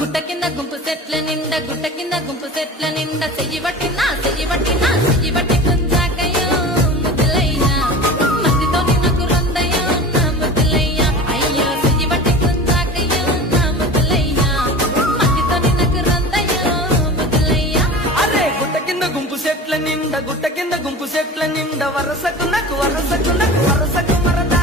గుట్ట కింద గుంపు సెట్ల నిండా చెయ్యి పట్టినా చెయ్యి పట్టి గుంజాకయ్యో ముద్దులయ్యా మందితో నాకు రందయ్యో నా ముద్దులయ్యా అయ్యో చెయ్యి పట్టి గుంజాకయ్యో నా ముద్దులయ్యా మందితో నాకు రందయ్యో ముద్దులయ్యా. అరే గుట్ట కింద గుంపు సెట్ల నిండా వరసకు నాకు వరసకు మరదా